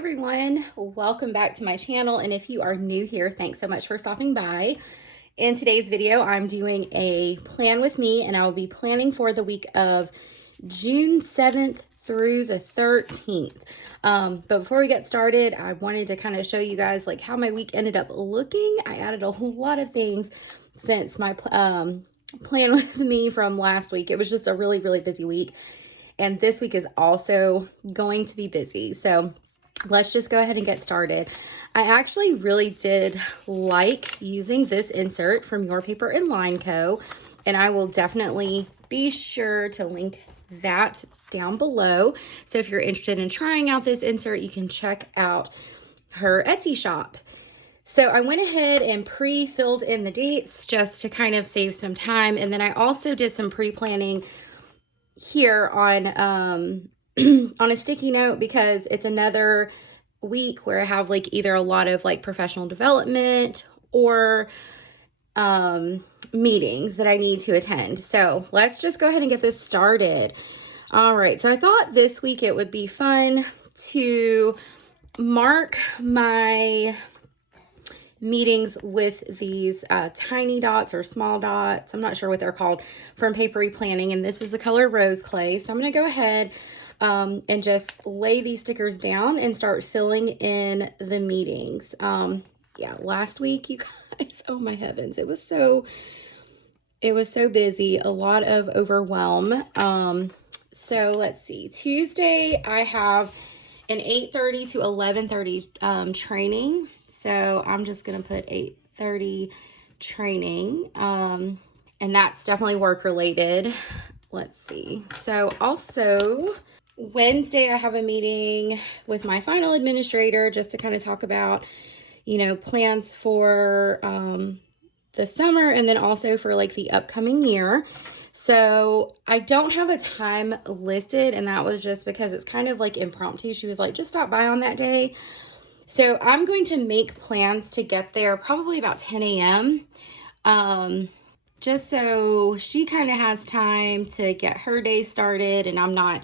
everyone, welcome back to my channel, and if you are new here, thanks so much for stopping by. In today's video, I'm doing a plan with me, and I will be planning for the week of June 7th through the 13th. But before we get started, I wanted to kind of show you guys like how my week ended up looking. I added a whole lot of things since my plan with me from last week. It was just a really busy week, and this week is also going to be busy. So let's just go ahead and get started. I actually really did like using this insert from Your Paper and Line Co. And I will definitely be sure to link that down below. So if you're interested in trying out this insert, you can check out her Etsy shop. So I went ahead and pre-filled in the dates just to kind of save some time. And then I also did some pre-planning here on on a sticky note, because it's another week where I have like either a lot of like professional development or meetings that I need to attend. So let's just go ahead and get this started. All right, so I thought this week it would be fun to mark my meetings with these tiny dots or small dots. I'm not sure what they're called, from Papery Planning, and this is the color Rose Clay. So I'm going to go ahead and just lay these stickers down and start filling in the meetings. Yeah, last week, you guys, oh my heavens, it was so busy, a lot of overwhelm. So let's see, Tuesday I have an 8:30 to 11:30 training. So I'm just going to put 8:30 training. And that's definitely work related. Let's see. So also Wednesday, I have a meeting with my final administrator just to kind of talk about, you know, plans for the summer, and then also for like the upcoming year. So I don't have a time listed, and that was just because it's kind of like impromptu. She was like, just stop by on that day. So I'm going to make plans to get there probably about 10 a.m. Just so she kind of has time to get her day started, and I'm not,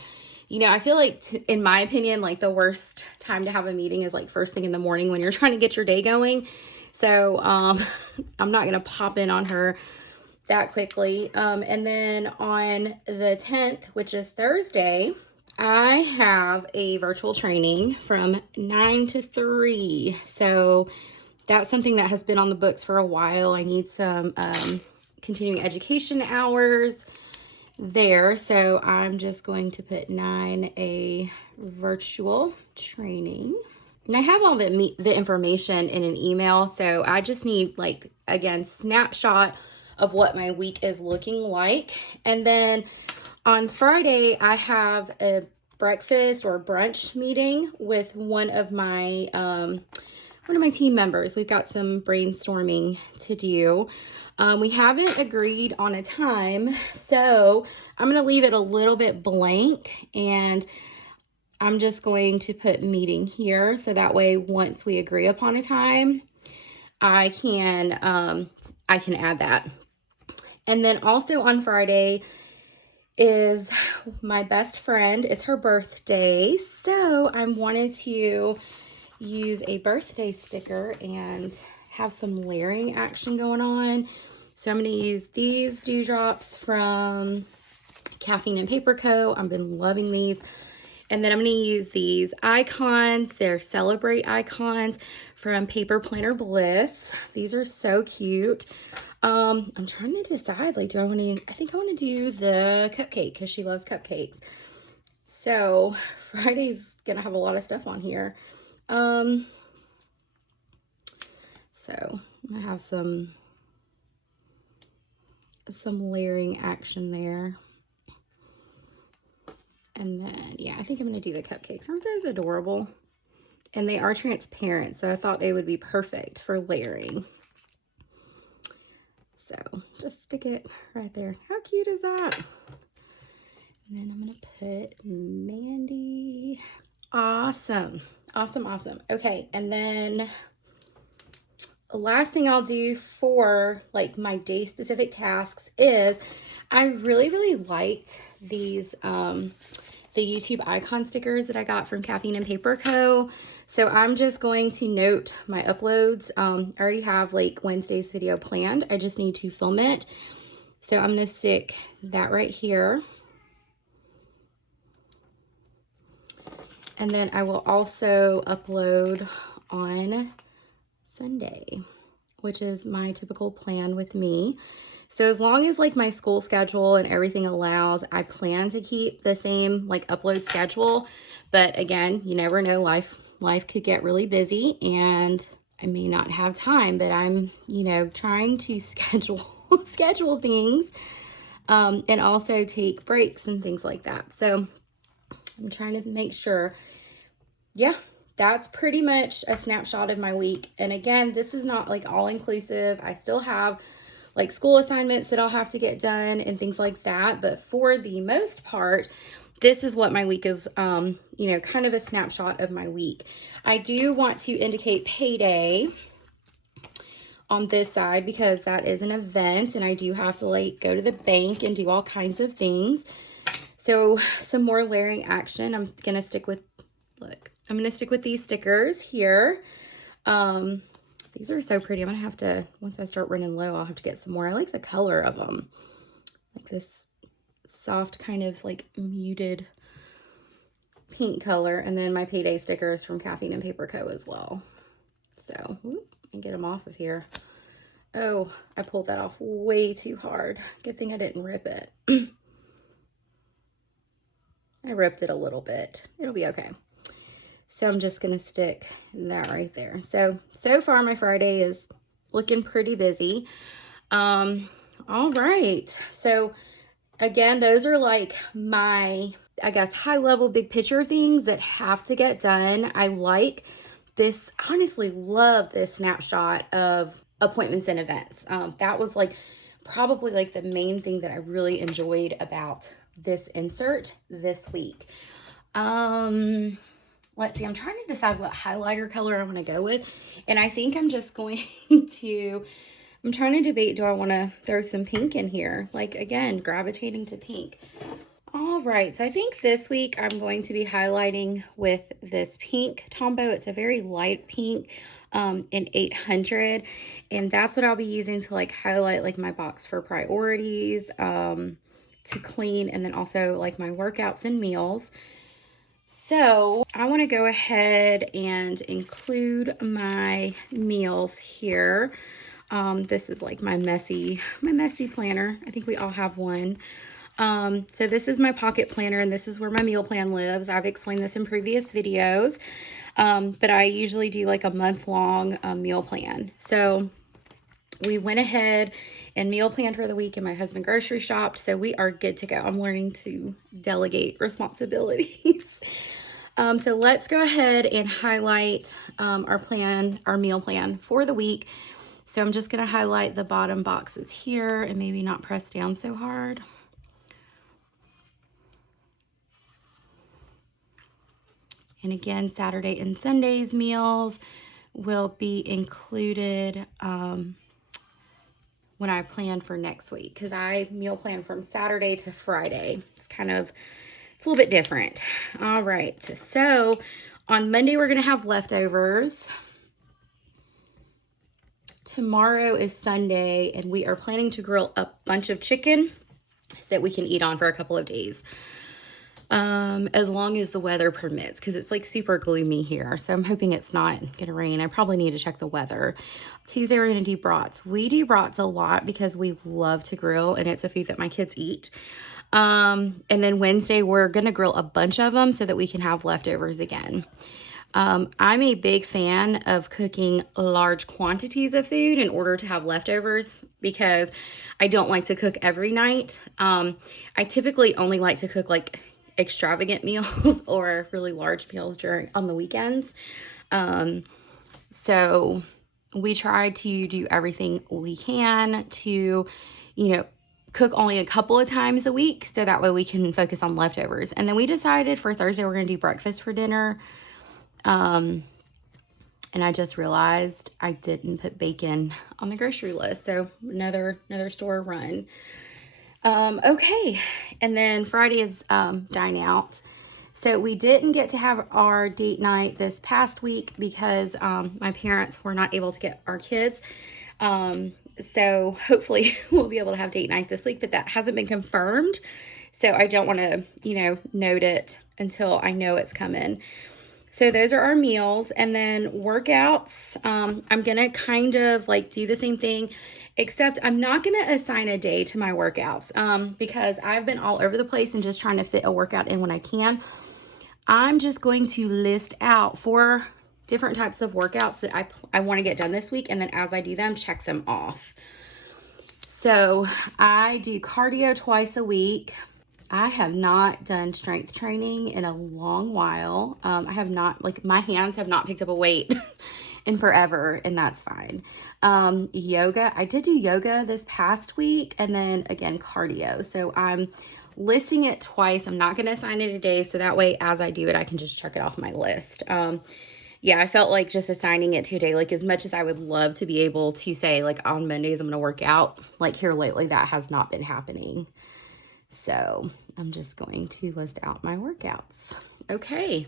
you know, I feel like, in my opinion, like the worst time to have a meeting is like first thing in the morning when you're trying to get your day going. So I'm not going to pop in on her that quickly. And then on the 10th, which is Thursday, I have a virtual training from 9 to 3. So that's something that has been on the books for a while. I need some continuing education hours there. So I'm just going to put 9A virtual training. And I have all the information in an email. So I just need, like, again, snapshot of what my week is looking like. And then on Friday, I have a breakfast or brunch meeting with one of my team members. We've got some brainstorming to do. We haven't agreed on a time, so I'm going to leave it a little bit blank, and I'm just going to put meeting here, so that way once we agree upon a time, I can add that. And then also on Friday is my best friend. It's her birthday, so I wanted to use a birthday sticker and have some layering action going on. So I'm going to use these dewdrops from Caffeine and Paper Co. I've been loving these. And then I'm going to use these icons. They're Celebrate icons from Paper Planner Bliss. These are so cute. I'm trying to decide, like, I think I want to do the cupcake because she loves cupcakes. So Friday's going to have a lot of stuff on here. So I'm going to have some layering action there. And then, yeah, I think I'm going to do the cupcakes. Aren't those adorable? And they are transparent, so I thought they would be perfect for layering. So just stick it right there. How cute is that? And then I'm going to put Mandy. Awesome. Awesome. Okay, and then the last thing I'll do for like my day specific tasks is I really liked these the YouTube icon stickers that I got from Caffeine and Paper Co. So I'm just going to note my uploads. I already have like Wednesday's video planned. I just need to film it. So I'm going to stick that right here. And then I will also upload on Sunday, which is my typical plan with me. So as long as like my school schedule and everything allows, I plan to keep the same like upload schedule. But again, you never know, life could get really busy and I may not have time, but I'm, you know, trying to schedule things and also take breaks and things like that. So I'm trying to make sure. Yeah, that's pretty much a snapshot of my week. And again, this is not like all inclusive. I still have like school assignments that I'll have to get done and things like that. But for the most part, this is what my week is, you know, kind of a snapshot of my week. I do want to indicate payday on this side because that is an event and I do have to like go to the bank and do all kinds of things. So some more layering action. I'm going to stick with, look, I'm going to stick with these stickers here. These are so pretty. I'm going to have to, once I start running low, I'll have to get some more. I like the color of them. Like this soft kind of like muted pink color. And then my payday stickers from Caffeine and Paper Co. as well. So, whoop, and get them off of here. Oh, I pulled that off way too hard. Good thing I didn't rip it. I ripped it a little bit. It'll be okay. So I'm just going to stick that right there. So far my Friday is looking pretty busy. All right. So again, those are like my, I guess, high level, big picture things that have to get done. I like this, honestly love this snapshot of appointments and events. That was like probably like the main thing that I really enjoyed about this insert this week. Let's see, I'm trying to decide what highlighter color I'm going to go with. And I think I'm just going to, I'm trying to debate, do I want to throw some pink in here? Like, again, gravitating to pink. All right, so I think this week I'm going to be highlighting with this pink Tombow. It's a very light pink in 800. And that's what I'll be using to like highlight like my box for priorities, to clean, and then also like my workouts and meals. So I want to go ahead and include my meals here. This is like my messy planner. I think we all have one. So this is my pocket planner and this is where my meal plan lives. I've explained this in previous videos. But I usually do like a month-long meal plan. So we went ahead and meal planned for the week and my husband grocery shopped. So we are good to go. I'm learning to delegate responsibilities. So let's go ahead and highlight our meal plan for the week. So I'm just going to highlight the bottom boxes here and maybe not press down so hard. And again, Saturday and Sunday's meals will be included when I plan for next week, because I meal plan from Saturday to Friday. It's a little bit different. All right, so on Monday we're gonna have leftovers. Tomorrow is Sunday and we are planning to grill a bunch of chicken that we can eat on for a couple of days. As long as the weather permits, because it's like super gloomy here. So I'm hoping it's not gonna rain. I probably need to check the weather. Tuesday we're gonna do brats. We do brats a lot because we love to grill and it's a food that my kids eat. And then Wednesday we're gonna grill a bunch of them so that we can have leftovers again. I'm a big fan of cooking large quantities of food in order to have leftovers because I don't like to cook every night. I typically only like to cook like extravagant meals or really large meals on the weekends. So we try to do everything we can to, cook only a couple of times a week so that way we can focus on leftovers. And then we decided for Thursday we're going to do breakfast for dinner. And I just realized I didn't put bacon on the grocery list. So another store run. Okay. And then Friday is dine out. So we didn't get to have our date night this past week because my parents were not able to get our kids. So hopefully we'll be able to have date night this week, but that hasn't been confirmed. So I don't want to, note it until I know it's coming. So those are our meals. And then workouts, I'm going to kind of like do the same thing, except I'm not going to assign a day to my workouts because I've been all over the place and just trying to fit a workout in when I can. I'm just going to list out 4 different types of workouts that I want to get done this week. And then as I do them, check them off. So I do cardio twice a week. I have not done strength training in a long while. I have not, like, my hands have not picked up a weight in forever, and that's fine. Yoga, I did do yoga this past week, and then again, cardio. So I'm listing it twice. I'm not going to assign it a day, so that way, as I do it, I can just check it off my list. Yeah, I felt like just assigning it to a day, like as much as I would love to be able to say, like on Mondays, I'm going to work out, like here lately, that has not been happening. So I'm just going to list out my workouts. Okay.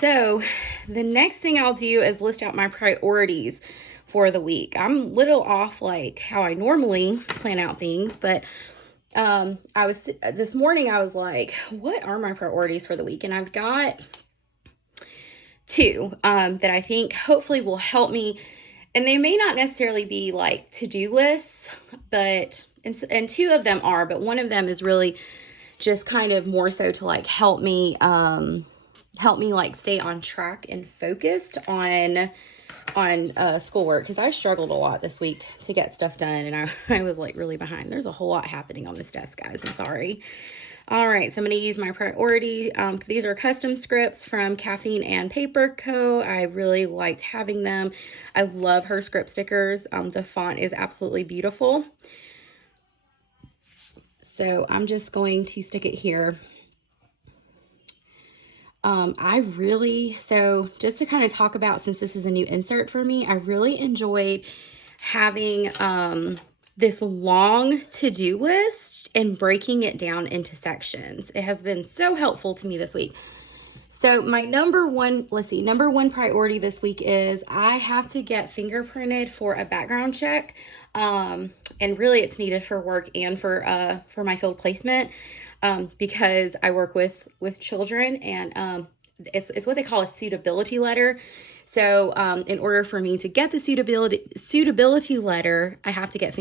So the next thing I'll do is list out my priorities for the week. I'm a little off like how I normally plan out things, but this morning I was like, what are my priorities for the week? And I've got 2 that I think hopefully will help me. And they may not necessarily be like to-do lists, but and 2 of them are, but one of them is really just kind of more so to like help me like stay on track and focused on schoolwork, because I struggled a lot this week to get stuff done, and I was like really behind. There's a whole lot happening on this desk, guys. I'm sorry. All right, so I'm going to use my priority. These are custom scripts from Caffeine and Paper Co. I really liked having them. I love her script stickers. The font is absolutely beautiful. So I'm just going to stick it here. So just to kind of talk about, since this is a new insert for me, I really enjoyed having this long to-do list and breaking it down into sections. It has been so helpful to me this week. So my number one priority this week is I have to get fingerprinted for a background check. And really it's needed for work and for my field placement, because I work with children, and it's what they call a suitability letter. So in order for me to get the suitability letter, I have to get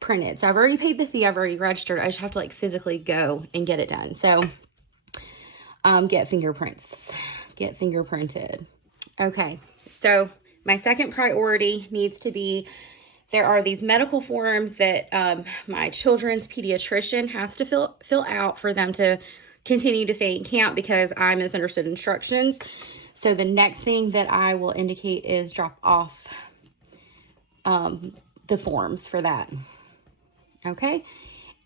printed. So I've already paid the fee. I've already registered. I just have to like physically go and get it done. So get fingerprinted. Okay. So my second priority needs to be, there are these medical forms that my children's pediatrician has to fill out for them to continue to stay in camp because I misunderstood instructions. So the next thing that I will indicate is drop off the forms for that. Okay.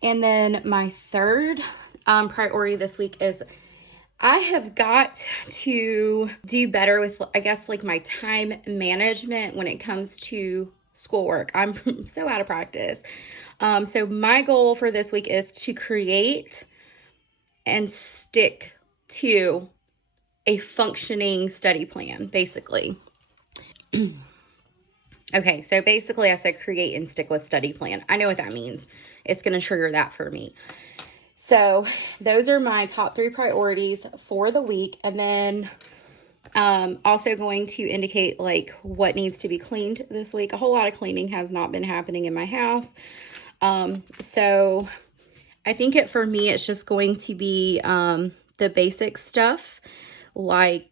And then my third priority this week is I have got to do better with, I guess, like my time management when it comes to schoolwork. I'm so out of practice. So my goal for this week is to create and stick to a functioning study plan, basically. Okay, so basically I said create and stick with study plan. I know what that means. It's going to trigger that for me. So those are my top 3 priorities for the week. And then also going to indicate like what needs to be cleaned this week. A whole lot of cleaning has not been happening in my house. So I think for me, it's just going to be the basic stuff like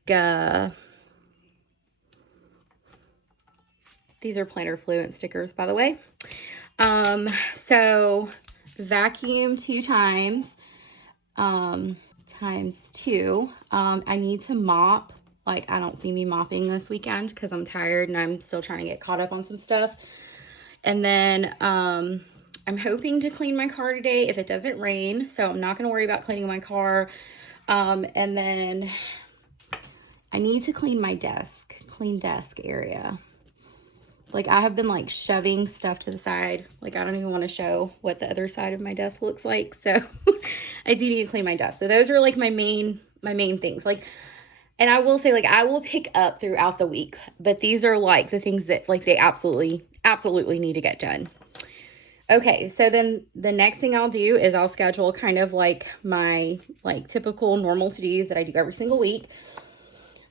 these are planner fluent stickers, by the way. So vacuum 2 times, times 2. I need to mop. Like, I don't see me mopping this weekend because I'm tired and I'm still trying to get caught up on some stuff. And then I'm hoping to clean my car today if it doesn't rain. So I'm not going to worry about cleaning my car. And then I need to clean my desk area. like I have been like shoving stuff to the side. Like I don't even want to show what the other side of my desk looks like. So I do need to clean my desk. So those are like my main things. Like, and I will say, like, I will pick up throughout the week, but these are like the things that like they absolutely need to get done. Okay, so then the next thing I'll do is I'll schedule kind of like my like typical normal to-dos that I do every single week,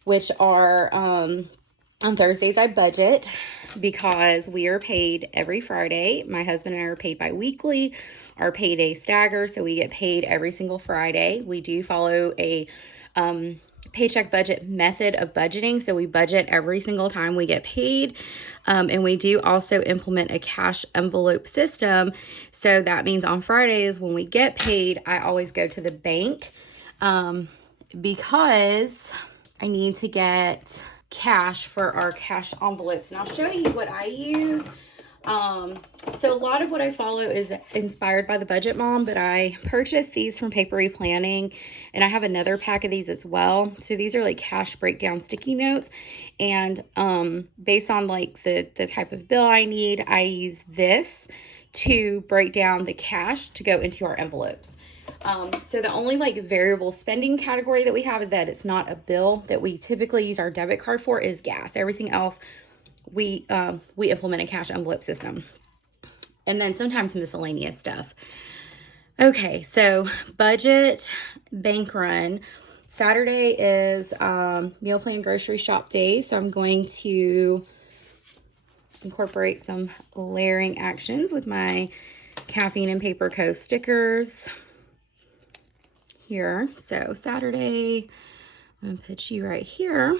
which are on Thursdays I budget because we are paid every Friday. My husband and I are paid bi-weekly. Our payday stagger, so we get paid every single Friday. We do follow a paycheck budget method of budgeting, so we budget every single time we get paid. And we do also implement a cash envelope system. So that means on Fridays when we get paid, I always go to the bank because I need to get cash for our cash envelopes. And I'll show you what I use. So a lot of what I follow is inspired by the Budget Mom, but I purchased these from Papery Planning, and I have another pack of these as well. So these are like cash breakdown sticky notes, and based on like the type of bill I need, I use this to break down the cash to go into our envelopes. So the only like variable spending category that we have that it's not a bill that we typically use our debit card for is gas. Everything else we implement a cash envelope system, and then sometimes miscellaneous stuff. Okay, so budget bank run. Saturday is meal plan grocery shop day, so I'm going to incorporate some layering actions with my Caffeine and Paper Co. stickers here. So Saturday, I'm gonna put you right here.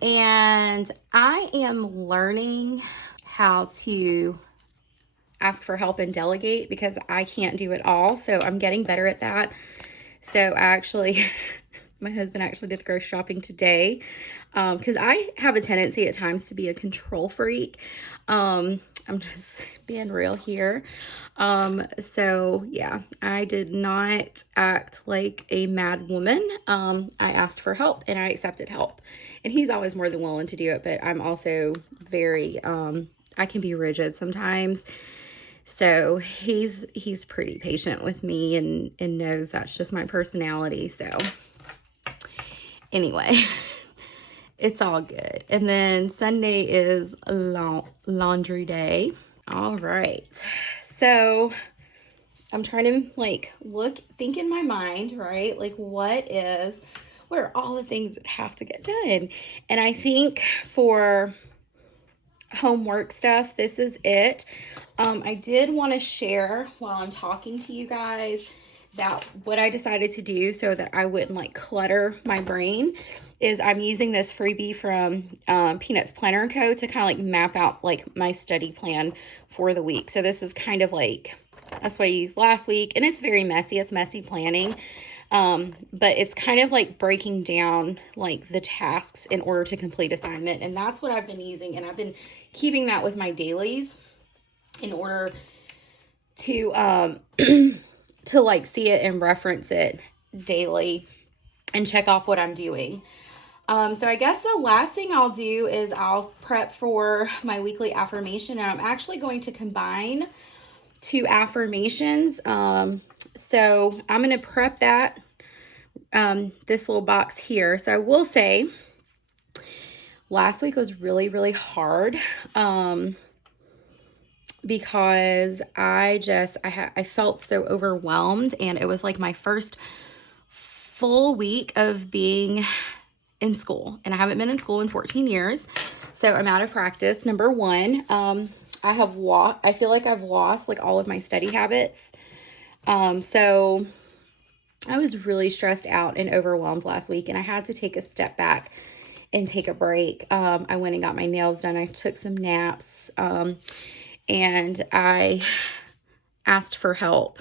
And I am learning how to ask for help and delegate because I can't do it all. So I'm getting better at that. So I actually, my husband actually did the grocery shopping today because I have a tendency at times to be a control freak. I'm just being real here. So yeah, I did not act like a mad woman. I asked for help and I accepted help, and he's always more than willing to do it, but I'm also very, I can be rigid sometimes. So he's pretty patient with me and knows that's just my personality. So anyway, it's all good. And then Sunday is laundry day. All right. So I'm trying to like think in my mind, right? Like what are all the things that have to get done? And I think for homework stuff, this is it. I did want to share while I'm talking to you guys that what I decided to do so that I wouldn't like clutter my brain is I'm using this freebie from Peanuts Planner & Co. to kind of like map out like my study plan for the week. So this is kind of like, that's what I used last week, and it's very messy. It's messy planning. But it's kind of like breaking down like the tasks in order to complete assignment. And that's what I've been using. And I've been keeping that with my dailies in order to, to like see it and reference it daily and check off what I'm doing. So I guess the last thing I'll do is I'll prep for my weekly affirmation, and I'm actually going to combine 2 affirmations. So I'm going to prep that, this little box here. So I will say last week was really, really hard, because I felt so overwhelmed, and it was like my first full week of being in school, and I haven't been in school in 14 years. So I'm out of practice. Number one, I feel like I've lost like all of my study habits. So I was really stressed out and overwhelmed last week, and I had to take a step back and take a break. I went and got my nails done. I took some naps, and I asked for help.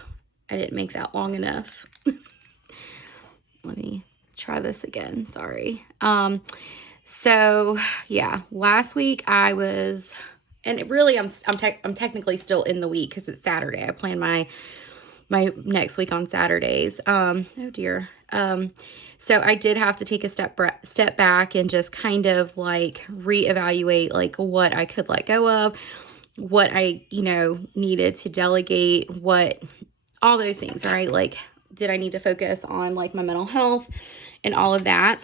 I didn't make that long enough. Let me try this again. Sorry. So yeah, last week I was, and really I'm technically still in the week because it's Saturday. I plan my my next week on Saturdays. Oh dear. So I did have to take a step back and just kind of like reevaluate like what I could let go of, what I, needed to delegate, all those things, right? Like, did I need to focus on like my mental health and all of that?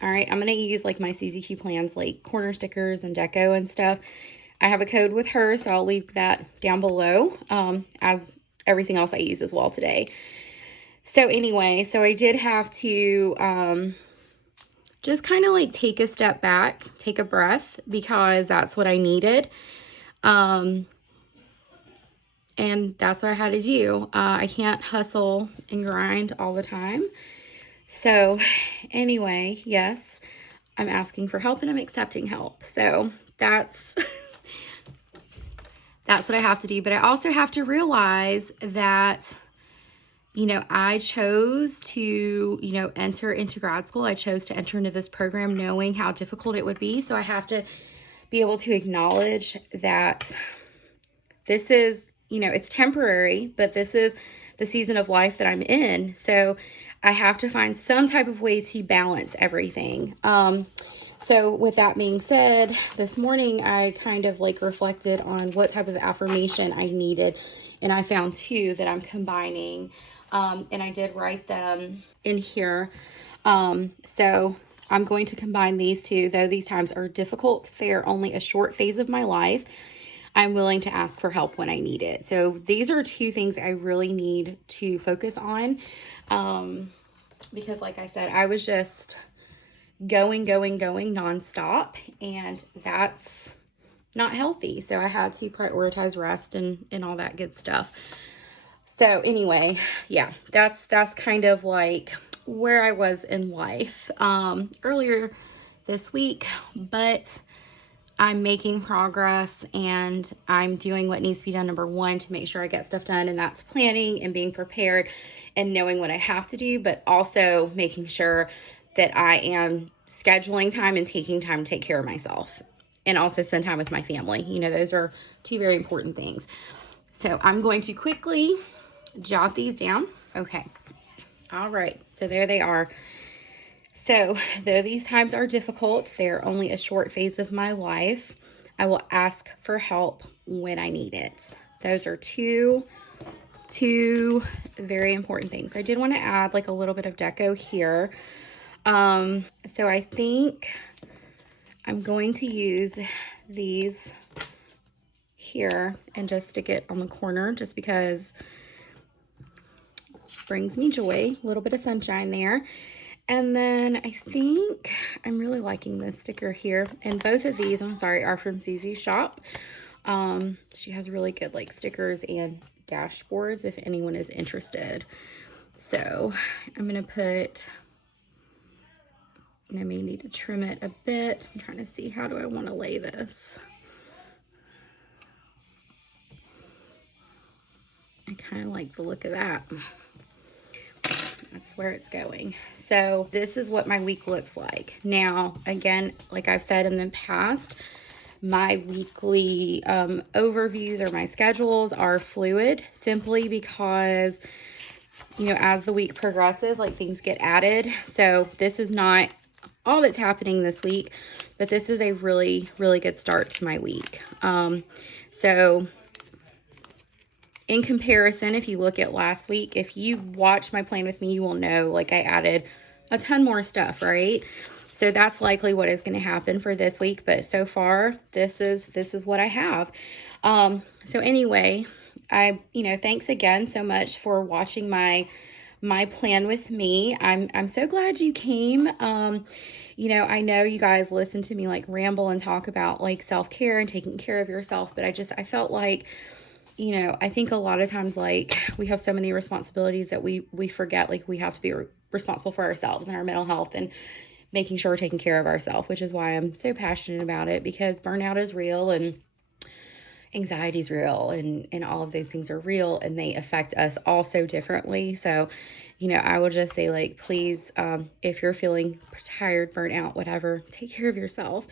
All right, I'm going to use like my Suzee Q Plans, like corner stickers and deco and stuff. I have a code with her, so I'll leave that down below, as everything else I use as well today. So anyway, so I did have to just kind of like take a step back, take a breath, because that's what I needed. And that's what I had to do. I can't hustle and grind all the time. So anyway, yes, I'm asking for help and I'm accepting help. So that's what I have to do. But I also have to realize that, I chose to, enter into grad school. I chose to enter into this program knowing how difficult it would be. So I have to be able to acknowledge that this is, it's temporary, but this is the season of life that I'm in. So I have to find some type of way to balance everything. So with that being said, this morning I kind of like reflected on what type of affirmation I needed. And I found two that I'm combining. And I did write them in here. So I'm going to combine these two, though these times are difficult. They are only a short phase of my life. I'm willing to ask for help when I need it. So these are two things I really need to focus on. Because like I said, I was just going nonstop, and that's not healthy. So I had to prioritize rest and all that good stuff. So anyway, yeah, that's kind of like where I was in life earlier this week, but I'm making progress and I'm doing what needs to be done. Number one, to make sure I get stuff done, and that's planning and being prepared and knowing what I have to do, but also making sure that I am scheduling time and taking time to take care of myself and also spend time with my family. Those are two very important things. So I'm going to quickly jot these down. Okay. All right. So there they are. So, though these times are difficult, they're only a short phase of my life. I will ask for help when I need it. Those are two very important things. I did want to add like a little bit of deco here. So I think I'm going to use these here and just stick it on the corner just because it brings me joy. A little bit of sunshine there. And then I think I'm really liking this sticker here. And both of these, are from Suzee's shop. She has really good like stickers and dashboards if anyone is interested. So I'm going to put, and I may need to trim it a bit. I'm trying to see, how do I want to lay this? I kind of like the look of that. That's where it's going. So this is what my week looks like. Now, again, like I've said in the past, my weekly overviews or my schedules are fluid simply because, as the week progresses, like things get added. So this is not all that's happening this week, but this is a really, really good start to my week. So in comparison, if you look at last week, if you watch my plan with me, you will know like I added a ton more stuff, right? So that's likely what is going to happen for this week. But so far, this is what I have. So anyway, thanks again so much for watching my plan with me. I'm so glad you came. I know you guys listen to me like ramble and talk about like self-care and taking care of yourself, but I felt like, I think a lot of times, like, we have so many responsibilities that we forget, like, we have to be responsible for ourselves and our mental health and making sure we're taking care of ourselves, which is why I'm so passionate about it, because burnout is real and anxiety is real and all of those things are real and they affect us all so differently. So you know, I will just say, like, please, if you're feeling tired, burnt out, whatever, take care of yourself.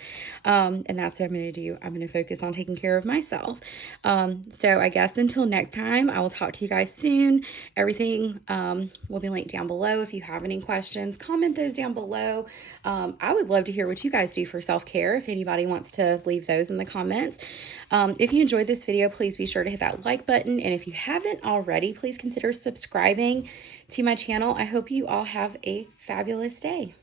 And that's what I'm going to do. I'm going to focus on taking care of myself. So I guess until next time, I will talk to you guys soon. Everything will be linked down below. If you have any questions, comment those down below. I would love to hear what you guys do for self-care, if anybody wants to leave those in the comments. If you enjoyed this video, please be sure to hit that like button. And if you haven't already, please consider subscribing to my channel. I hope you all have a fabulous day.